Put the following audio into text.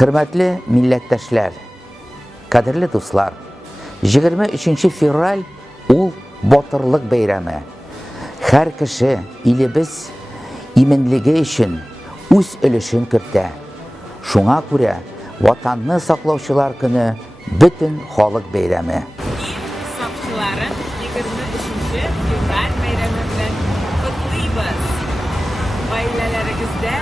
Hürmetli millettaşlar, kadirli dostlar, 23 fevral ул батырлык бәйрәме. Һәр кеше илебез именлеге өчен үз өлешен кертә. Шуңа күрә ватанны саклаучылар көне бөтен халык бәйрәме. Сакчыларын 23 февраль бәйрәме белән котлыйбыз. Гаиләләрегездә